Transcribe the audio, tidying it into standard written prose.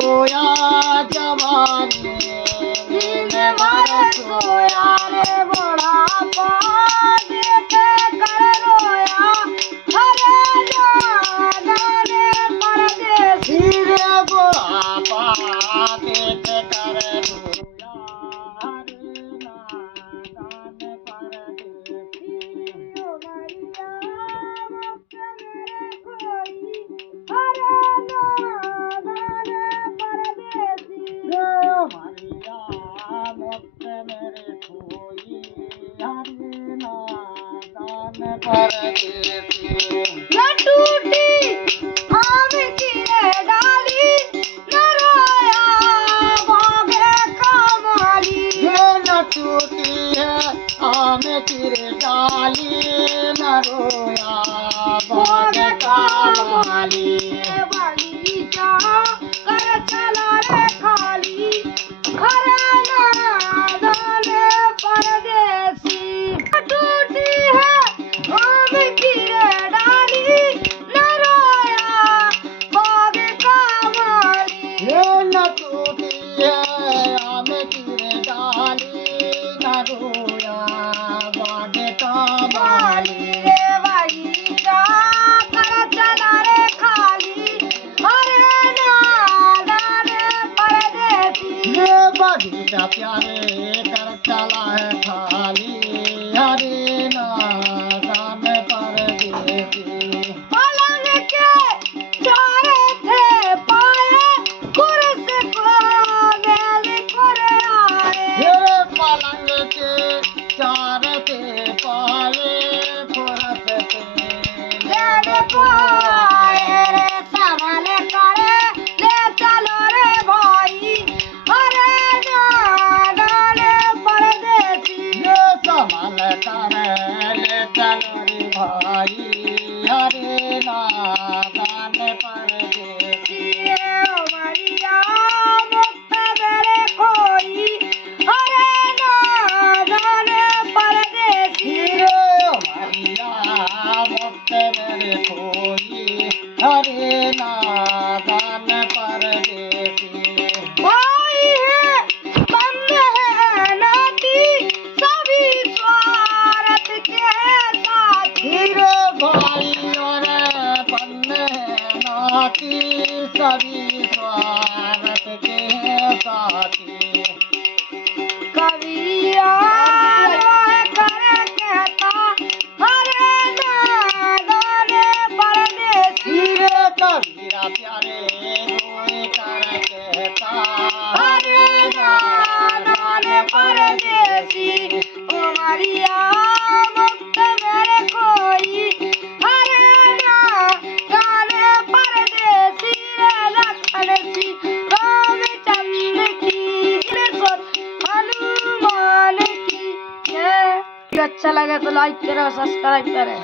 सोया जवानी नींद मारे सोया रे बुढ़ापा देखे कर रोया अरे जाना रे परदेसी रे बुढ़ापा देखे कर रोया अरे नादान परदेसी ओ मरिया मुक्त मेरे कोई अरे नादान परदेसी रे मरिया मुक्त मेरे कोई अरे नादान परदेसी न टूटी आम की रे डाली न रोया भागे कमाली ये न टूटी है आम की रे डाली न रोया भागे कमाली बगीचा कर चला रे खाली खरे नादान परदेसी टूटी है आम की रे डाली न रोया भागे कमाली ये न टूटी है आम की रे डाली न रोया भागे कमाली रे बगीचा कर चला रे खाली हरे नादान परदेसी ये बगीचा प्यारे कर चला है खाली हरे नादान परदेसी पलंग के चारे थे पाए कुर्स को मेल करे आए ये पलंग के चारे थे पाए कुर्स के मेल पाए रे संभल करे ले चलो रे भाई अरे नादान परदेसी ये संभल करे ले चलो रे भाई अरे नादान परदेसी ओ मरिया मुक्त मेरे कोई अरे नादान परदेसी रे ओ मरिया मुक्त मेरे कोई अरे नादान परदेसी भाई है बंद है नाती सभी स्वार्थ के साथी रे भाई और बंद है नाती सभी स्वार्थ के साथी कबीरा रोए कर कहता अरे नादान परदेसी रे कबीरा प्यारे रोए कर कहता अरे नादान परदेसी ओ मरिया मुक्त मेरे कोई अरे नादान परदेसी रे लखन सी रामचंद्र की हनुमान की जय। अच्छा लगे तो लाइक करो सब्सक्राइब करें।